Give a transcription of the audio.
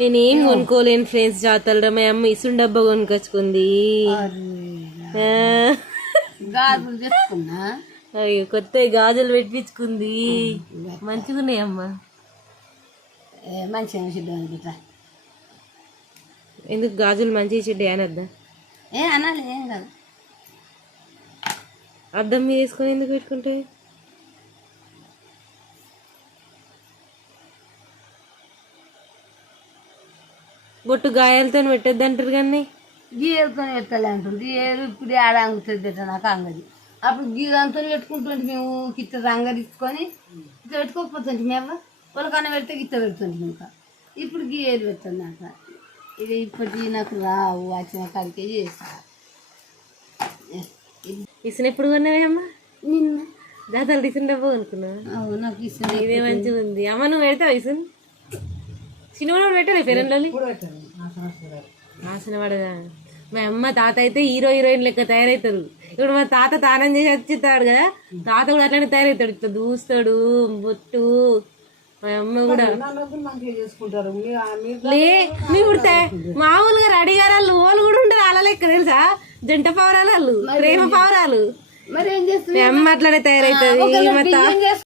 నేనేం కొనుక్కోలేను ఫ్రెండ్స్ జాతరలో. మా అమ్మ ఇసుని డబ్బా కొనుకొచ్చుకుంది. గాజులు తెచ్చుకున్నా. అయ్యో కొత్త గాజులు పెట్టించుకుంది. మంచిగా ఉన్నాయి అమ్మ. మంచిగా బిడ్డ. ఎందుకు గాజులు మంచిగా చెడ్డ అనద్దా? అనాలి ఏం కాదు. అద్దం మీద వేసుకొని ఎందుకు పెట్టుకుంటే? బొట్టు గాయాలతో పెట్టద్దు అంటారు కానీ గీయలతో పెట్టాలి అంటుంది. ఏది ఇప్పుడు ఆడ అంగుతుంది పెట్ట నాకు అంగది. అప్పుడు గీదంతో పెట్టుకుంటుంటే మేము గిత్త రంగరించుకొని గిత్త పెట్టుకోకపోతుంటే మేము పొలకన్నా పెడితే గిత్త పెడుతుంటే ఇంకా. ఇప్పుడు గీయలు పెట్టండి అంట. ఇక ఇప్పటికీ నాకు రావు వచ్చిన కాడికే చేస్తా. ఇసును ఎప్పుడు కొన్నావే అమ్మ? నిన్న దాదాలు ఇసుని డబ్బా కొనుక్కున్నా. నాకు ఇసును ఇదే మంచిగా ఉంది. అమ్మ నువ్వు పెడతావు ఇసును? చిన్న పెట్టాలి ఫెరన్లో ఆసన పడదా? మా అమ్మ తాత అయితే హీరోయిన్ లెక్క తయారవుతారు. ఇప్పుడు మా తాత తానం చేసి వచ్చిస్తాడు కదా, తాత కూడా అట్లనే తయారవుతాడు. ఇట్లా దూస్తాడు బొట్టు. మా అమ్మ కూడా మీ పుడితే మామూలుగా రెడీ గారు వాళ్ళు ఓళ్ళు కూడా ఉంటారు. అలా లెక్క తెలుసా? జంట పావురాలు వాళ్ళు, ప్రేమ పావురాలు. మరి ఏం చేస్తుంది? మా అమ్మ అట్లనే తయారవుతుంది.